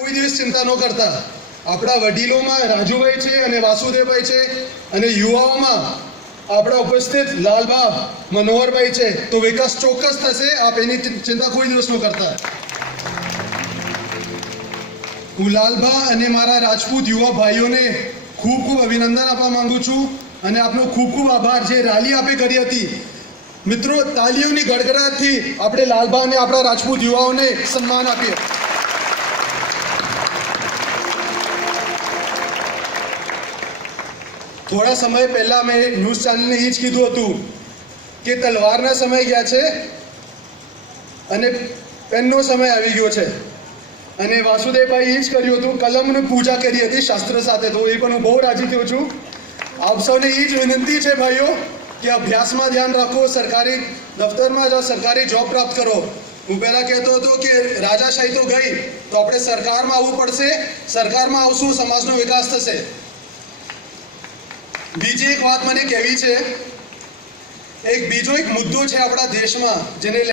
કોઈ દિવસ ચિંતા ન કરતા. આપણા વડીલોમાં રાજુભાઈ છે અને વાસુદેવભાઈ છે અને યુવાઓમાં આપણા ઉપસ્થિત લાલબા મનોહરભાઈ છે. તો વિકાસ ચોક્કસ થશે. આપ એની ચિંતા કોઈ દિવસ ન કરતા. હું લાલબા અને મારા રાજપૂત યુવા ભાઈઓને ખૂબ ખૂબ અભિનંદન આપવા માંગુ છું અને આપનો ખૂબ ખૂબ આભાર જે રેલી આપે કરી હતી. મિત્રો, તાલીઓની ગડગડાટથી આપણે લાલબા અને આપણા રાજપૂત યુવાઓને સન્માન આપીએ. થોડા સમય પહેલા મેં ન્યૂઝ ચેનલને એ જ કીધું હતું કે તલવારના સમય ગયા છે અને પેનનો સમય આવી ગયો છે. અને વાસુદેવભાઈ એ જ કર્યું હતું, કલમની પૂજા કરી હતી શાસ્ત્ર સાથે. તો એ પણ હું બહુ રાજી થયો છું. આપ સૌને એ જ વિનંતી છે ભાઈઓ કે અભ્યાસમાં ધ્યાન રાખો, સરકારી દફતરમાં જાઓ, સરકારી જોબ પ્રાપ્ત કરો. હું પહેલાં કહેતો હતો કે રાજાશાહી તો ગઈ, તો આપણે સરકારમાં આવવું પડશે. સરકારમાં આવશું, સમાજનો વિકાસ થશે. બીજી એક વાત મને કહેવી છે. બીજો એક મુદ્દો છે આપણા દેશમાં જેને